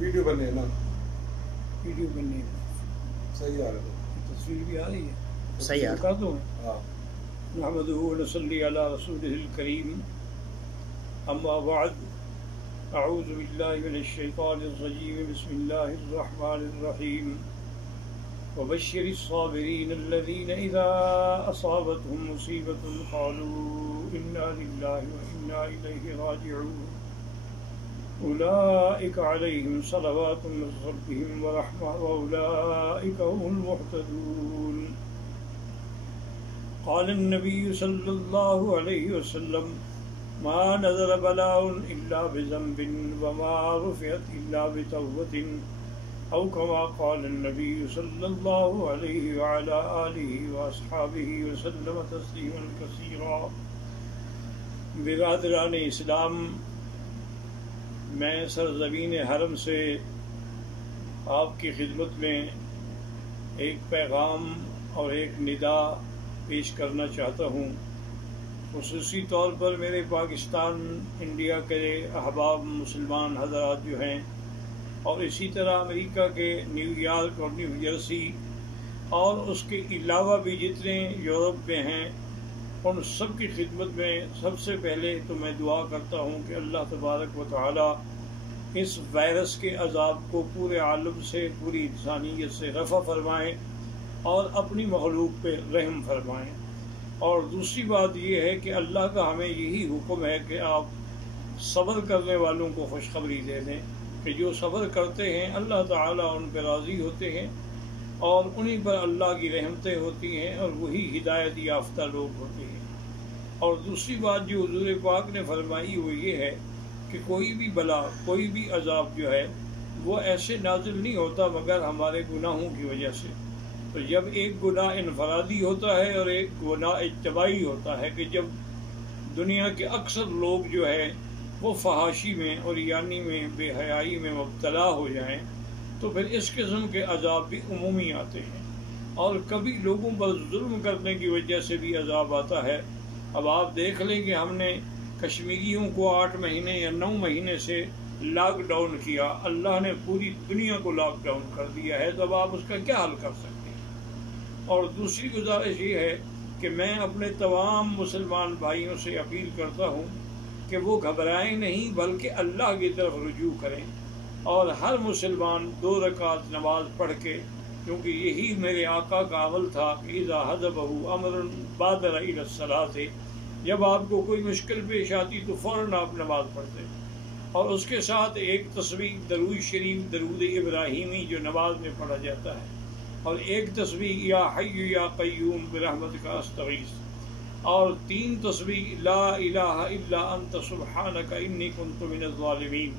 Video بننے نا video بننے صحیح آ رہا ہے، تصویر بھی آ رہی ہے، صحیح آ رہا ہے۔ کر دو ہاں نحمده ونصلي على رسوله الكريم اما بعد اعوذ بالله من الشيطان الرجيم بسم الله الرحمن الرحيم وبشر الصابرين الذين اذا اصابتهم مصيبة قالوا انا لله وانا اليه راجعون اولئك عليهم صلوات من ربهم ورحمة واولئك هم المهتدون قال النبي صلى الله عليه وسلم ما نزل بلاء إلا بذنب وما رفعت إلا بتوبة أو كما قال النبي صلى الله عليه وعلى آله وأصحابه وسلم تسليما كثيرا۔ برادران اسلام، میں سرزمین حرم سے آپ کی خدمت میں ایک پیغام اور ایک ندا پیش کرنا چاہتا ہوں۔ خصوصی طور پر میرے پاکستان انڈیا کے احباب مسلمان حضرات جو ہیں، اور اسی طرح امریکہ کے نیو یارک اور نیو جرسی اور اس کے علاوہ بھی جتنے یورپ میں ہیں، ان سب کی خدمت میں سب سے پہلے تو میں دعا کرتا ہوں کہ اللہ تبارک و تعالی اس وائرس کے عذاب کو پورے عالم سے، پوری انسانیت سے رفع فرمائیں اور اپنی مخلوق پہ رحم فرمائیں۔ اور دوسری بات یہ ہے کہ اللہ کا ہمیں یہی حکم ہے کہ آپ صبر کرنے والوں کو خوشخبری دے دیں کہ جو صبر کرتے ہیں اللہ تعالیٰ ان پہ راضی ہوتے ہیں اور انہی پر اللہ کی رحمتیں ہوتی ہیں اور وہی ہدایت یافتہ لوگ ہوتے ہیں۔ اور دوسری بات جو حضور پاک نے فرمائی وہ یہ ہے کہ کوئی بھی بلا، کوئی بھی عذاب جو ہے وہ ایسے نازل نہیں ہوتا مگر ہمارے گناہوں کی وجہ سے۔ تو جب ایک گناہ انفرادی ہوتا ہے اور ایک گناہ اجتماعی ہوتا ہے کہ جب دنیا کے اکثر لوگ جو ہے وہ فحاشی میں اور یعنی میں بے حیائی میں مبتلا ہو جائیں تو پھر اس قسم کے عذاب بھی عمومی آتے ہیں، اور کبھی لوگوں پر ظلم کرنے کی وجہ سے بھی عذاب آتا ہے۔ اب آپ دیکھ لیں کہ ہم نے کشمیریوں کو 8 مہینے یا 9 مہینے سے لاک ڈاؤن کیا، اللہ نے پوری دنیا کو لاک ڈاؤن کر دیا ہے، تو اب آپ اس کا کیا حل کر سکتے ہیں؟ اور دوسری گزارش یہ ہے کہ میں اپنے تمام مسلمان بھائیوں سے اپیل کرتا ہوں کہ وہ گھبرائیں نہیں بلکہ اللہ کی طرف رجوع کریں، اور ہر مسلمان 2 رکعت نماز پڑھ کے، کیونکہ یہی میرے آقا کا عمل تھا کہ اذا حضبہ امر بادر الی الصلاۃ، جب آپ کو کوئی مشکل پیش آتی تو فوراً آپ نماز پڑھتے، اور اس کے ساتھ ایک تسبیح درود شریف، درود ابراہیمی جو نماز میں پڑھا جاتا ہے، اور ایک تسبیح یا حی یا قیوم برحمتک استغیث، اور 3 تسبیح لا الہ الا انت سبحانک انی کنت من الظالمین۔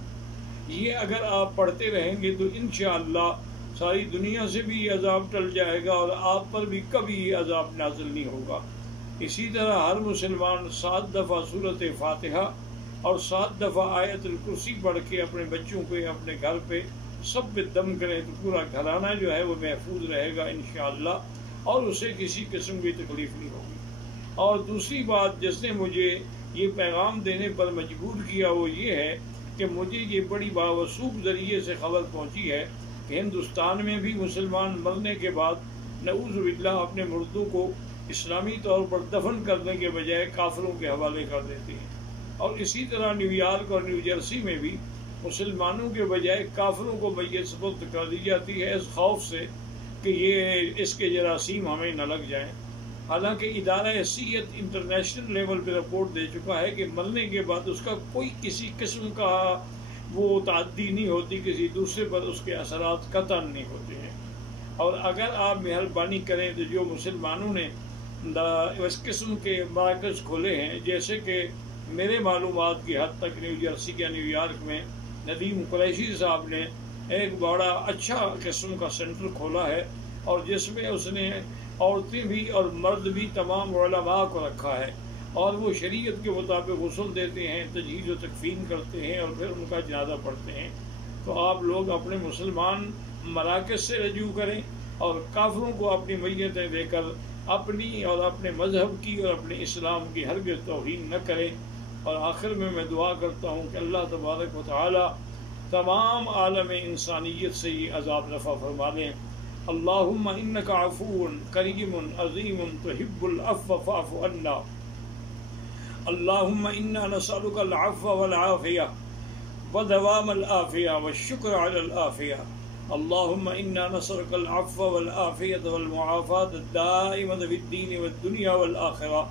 یہ اگر آپ پڑھتے رہیں گے تو انشاءاللہ ساری دنیا سے بھی یہ عذاب ٹل جائے گا اور آپ پر بھی کبھی یہ عذاب نازل نہیں ہوگا۔ اسی طرح ہر مسلمان 7 دفعہ سورۃ فاتحہ اور 7 دفعہ آیت الکرسی پڑھ کے اپنے بچوں کو اپنے گھر پہ سب پہ دم کریں تو پورا گھرانہ جو ہے وہ محفوظ رہے گا انشاءاللہ، اور اسے کسی قسم کی تکلیف نہیں ہوگی۔ اور دوسری بات جس نے مجھے یہ پیغام دینے پر مجبور کیا وہ یہ ہے کہ مجھے یہ بڑی باوثوق ذریعے سے خبر پہنچی ہے کہ ہندوستان میں بھی مسلمان مرنے کے بعد نعوذ باللہ اپنے مردوں کو اسلامی طور پر دفن کرنے کے بجائے کافروں کے حوالے کر دیتے ہیں، اور اسی طرح نیو یارک اور نیو جرسی میں بھی مسلمانوں کے بجائے کافروں کو میت سپرد کر دی جاتی ہے اس خوف سے کہ یہ اس کے جراثیم ہمیں نہ لگ جائیں۔ حالانکہ ادارہ صحت انٹرنیشنل لیول پہ رپورٹ دے چکا ہے کہ مرنے کے بعد اس کا کوئی کسی قسم کا وہ تعدی نہیں ہوتی، کسی دوسرے پر اس کے اثرات قطعاً نہیں ہوتے ہیں۔ اور اگر آپ مہربانی کریں تو جو مسلمانوں نے اس قسم کے مراکز کھولے ہیں، جیسے کہ میرے معلومات کی حد تک نیو جرسی یا نیو یارک میں ندیم قریشی صاحب نے ایک بڑا اچھا قسم کا سینٹر کھولا ہے، اور جس میں اس نے عورتیں بھی اور مرد بھی تمام علماء کو رکھا ہے، اور وہ شریعت کے مطابق غسل دیتے ہیں، تجہیز و تکفین کرتے ہیں اور پھر ان کا جنازہ پڑھتے ہیں۔ تو آپ لوگ اپنے مسلمان مراکز سے رجوع کریں اور کافروں کو اپنی میتیں دے کر اپنی اور اپنے مذہب کی اور اپنے اسلام کی ہرگز توہین نہ کریں۔ اور آخر میں دعا کرتا ہوں کہ اللہ تبارک و تعالی تمام عالم انسانیت سے یہ عذاب رفع فرما دیں۔ اللہم انک عفو کریم عظیم تحب العفو فاعف عنا۔ اللہم انا نسألک العفو والعافیہ ودوام العافیہ والشکر علی العافیہ۔ اللہم انا نسألک العفو والعافیہ والمعافاة الدائمة فی الدین والدنیا والآخرہ۔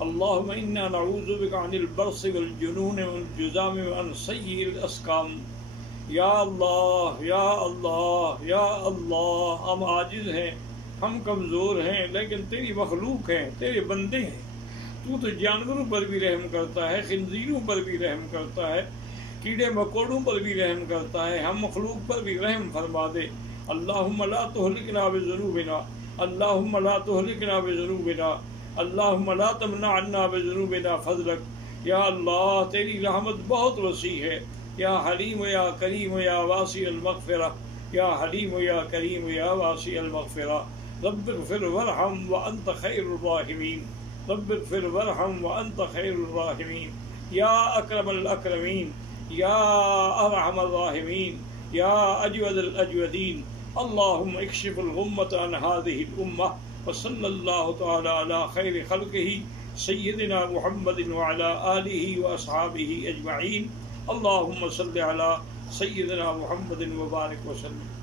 اللہم انا نعوذ بک عن البرص والجنون والجذام وعن سیء الاسقام۔ یا اللہ یا اللہ یا اللہ، ہم عاجز ہیں، ہم کمزور ہیں، لیکن تیری مخلوق ہیں، تیرے بندے ہیں۔ تو جانوروں پر بھی رحم کرتا ہے، خنزیروں پر بھی رحم کرتا ہے، کیڑے مکوڑوں پر بھی رحم کرتا ہے، ہم مخلوق پر بھی رحم فرما دے۔ اللہم لا تہلکنا بذنوبنا، اللہم لا تہلکنا بذنوبنا، اللہم لا تمنع عنا بذنوبنا فضلک۔ یا اللہ تیری رحمت بہت وسیع ہے، یا حلیم یا کریم یا واسع المغفرہ، یا حلیم یا کریم یا واسع المغفرہ۔ رب اغفر وارحم وانت خیر الراحمین، رب اغفر وارحم وانت خیر الراحمین، یا اکرم الاکرمین، یا ارحم الراحمین، یا اجود الاجودین۔ اللہم اکشف الغمۃ عن هذه الامہ، وصلی اللہ تعالی علی خیر خلقہ سیدنا محمد وعلی آلہ واصحابہ اجمعین۔ اللہم صلی علی سیدنا محمد وبارک وسلم۔